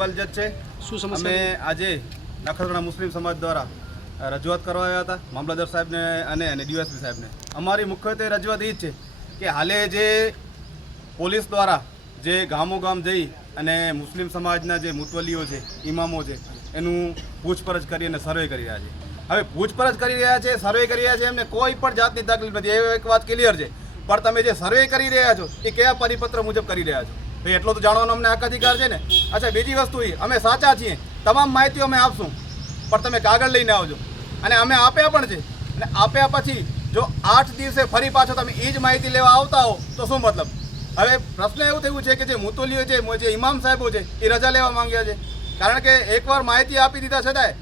ઇકબાલ જજ છે। અમે આજે નખત્રાણા મુસ્લિમ સમાજ દ્વારા રજૂઆત કરવા આવ્યા હતા મામલતદાર સાહેબને અને ડીવાયએસપી સાહેબને। અમારી મુખ્યત્વે રજૂઆત એ જ છે કે હાલે જે પોલીસ દ્વારા જે ગામો ગામ જઈ અને મુસ્લિમ સમાજના જે મુતવલીઓ છે, ઇમામો છે, એનું પૂછપરછ કરી અને સર્વે કરી રહ્યા છે। હવે પૂછપરછ કરી રહ્યા છે, સર્વે કરી રહ્યા છે, એમને કોઈ પણ જાતની તકલીફ નથી, એ એક વાત ક્લિયર છે। પણ તમે જે સર્વે કરી રહ્યા છો એ કયા પરિપત્ર મુજબ કરી રહ્યા છો ભાઈ, એટલો તો જાણવાનો અમને હક અધિકાર છે ને। અચ્છા, બીજી વસ્તુ એ અમે સાચા છીએ, તમામ માહિતીઓ અમે આપશું, પણ તમે કાગળ લઈને આવજો અને અમે આપ્યા પણ છે। અને આપ્યા પછી જો 8 દિવસે ફરી પાછો તમે એ જ માહિતી લેવા આવતા હો તો શું મતલબ? હવે પ્રશ્ન એવું થયું છે કે જે મુતવલીઓ છે, જે ઇમામ સાહેબો છે, એ રજા લેવા માંગ્યા છે, કારણ કે એકવાર માહિતી આપી દીધા છતાંય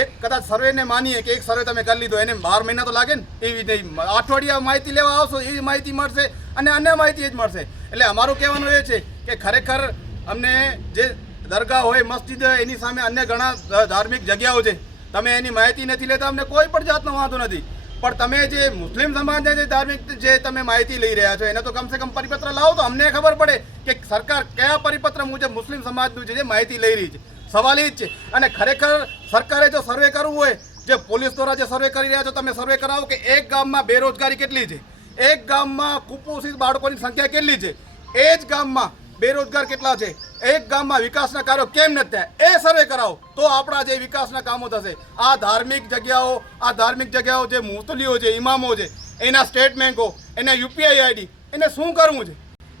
એક કદાચ સર્વેને માનીએ કે એક સર્વે તમે કરી લીધો, એને 12 મહિના તો લાગે ને, એવી નહીં અઠવાડિયા માહિતી લેવા આવશો એ માહિતી મળશે અને અન્ય માહિતી જ મળશે। એટલે અમારું કહેવાનું એ છે કે ખરેખર અમને જે દરગાહ હોય, મસ્જિદ હોય, એની સામે અન્ય ઘણા ધાર્મિક જગ્યાઓ છે, તમે એની માહિતી નથી લેતા, અમને કોઈ પણ જાતનો વાંધો નથી, પણ તમે જે મુસ્લિમ સમાજને જે ધાર્મિક જે તમે માહિતી લઈ રહ્યા છો એને તો કમસે કમ પરિપત્ર લાવો તો અમને ખબર પડે કે સરકાર કયા પરિપત્ર મુજબ મુસ્લિમ સમાજનું જે માહિતી લઈ રહી છે। સવાલ એ જ છે। અને ખરેખર સરકારે જો સર્વે કરવું હોય, જે પોલીસ દ્વારા જે સર્વે કરી રહ્યા છો, તમે સર્વે કરાવો કે એક ગામમાં બેરોજગારી કેટલી છે, એક ગામમાં કુપોષિત બાળકોની સંખ્યા કેટલી છે, એ જ ગામમાં બેરોજગાર કેટલા છે, એક ગામમાં વિકાસના કાર્યો કેમ નથી થયા, એ સર્વે કરાવો તો આપણા જે વિકાસના કામો થશે। આ ધાર્મિક જગ્યાઓ જે મુતલીઓ છે, ઇમામો છે, એના સ્ટેટ બેંકો, એના યુપીઆઈ આઈડી, એને શું કરવું છે,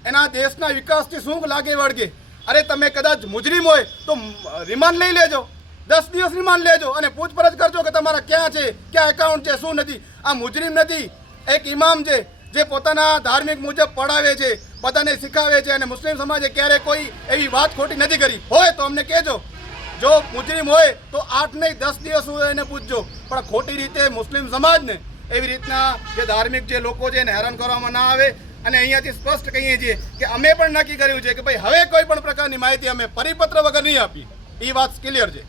એના દેશના વિકાસથી શું લાગે વળગે? અરે તમે કદાચ મુજરીમ હોય તો રિમાન્ડ લઈ લેજો, 10 દિવસ રિમાન્ડ લેજો અને પૂછપરછ કરજો કે તમારા ક્યાં છે, ક્યાં એકાઉન્ટ છે, શું નથી। આ મુજરીમ નથી, એક ઇમામ છે જે પોતાના ધાર્મિક મુજબ પઢાવે છે, બધાને શીખાવે છે, અને મુસ્લિમ સમાજે ક્યારેય કોઈ એવી વાત ખોટી નથી કરી હોય તો અમને કહેજો। જો મુજરીમ હોય તો 8 નહીં 10 દિવસ સુધી એને પૂછજો, પણ ખોટી રીતે મુસ્લિમ સમાજને એવી રીતના જે ધાર્મિક જે લોકો છે એને હેરાન કરવામાં ના આવે। અને અહીંયાથી સ્પષ્ટ કહીએ છીએ કે અમે પણ નક્કી કર્યું છે કે ભાઈ હવે કોઈ પણ પ્રકારની માહિતી અમે પરિપત્ર વગર નહીં આપી, એ વાત ક્લિયર છે।